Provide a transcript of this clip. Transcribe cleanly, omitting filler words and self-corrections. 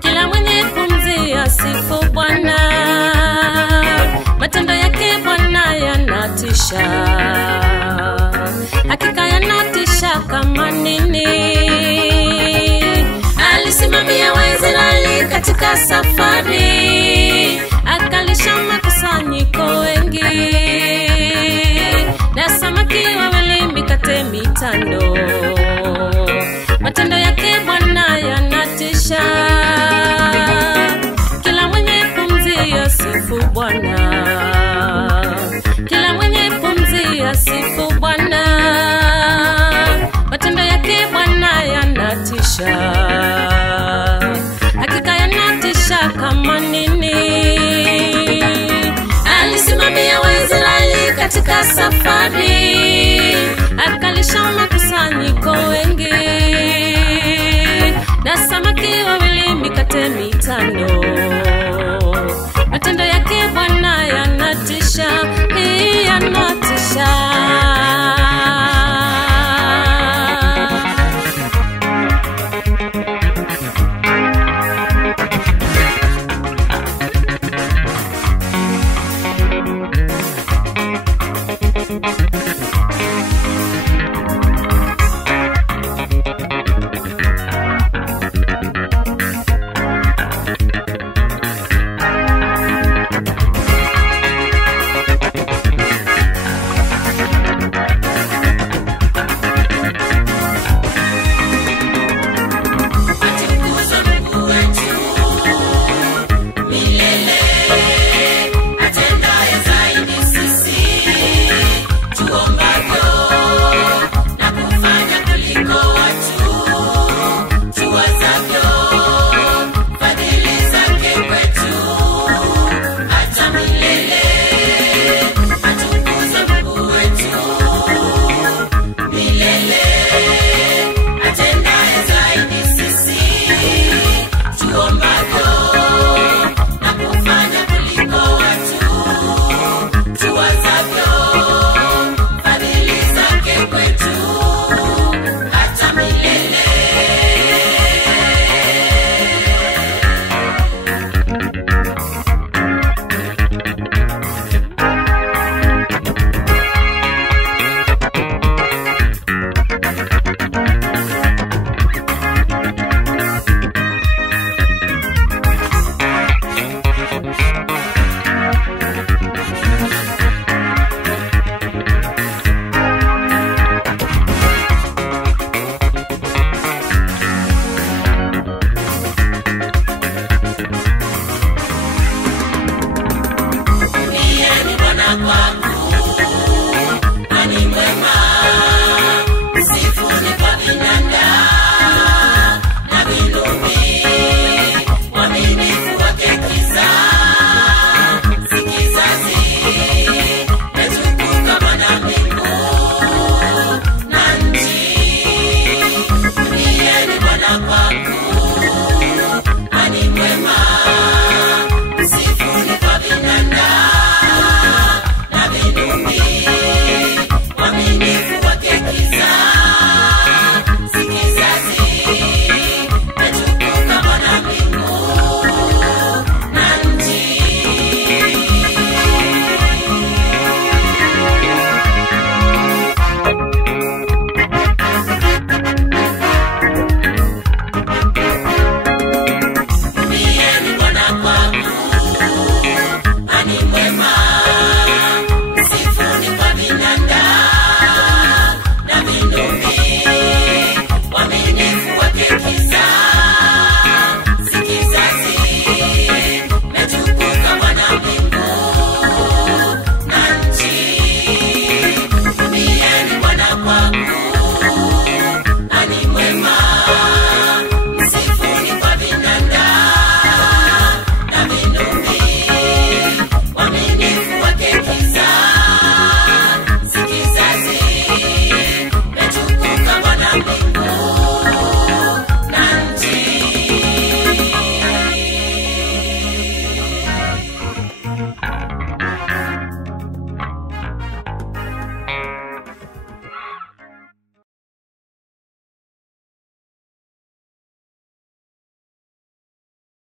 Kila mwenye pumzi asifu Bwana, matendo yake Bwana yanatisha, hakika yanatisha kama nini. Alisimamia Waisraeli katika safari, akalisha makusanyiko wengi, na samaki wawili mikate mitano. Matendo yake Bwana yanatisha, kila mwenye pumzi asifu Bwana, kila mwenye pumzi asifu Bwana, matendo yake Bwana yanatisha, hakika yanatisha kama nini. Alisimamia Waisraeli katika safari, akalisha makusanyiko wengi, na samaki wawili mikate mitano. Matendo yake Bwana yanatisha, yanatisha. Kwa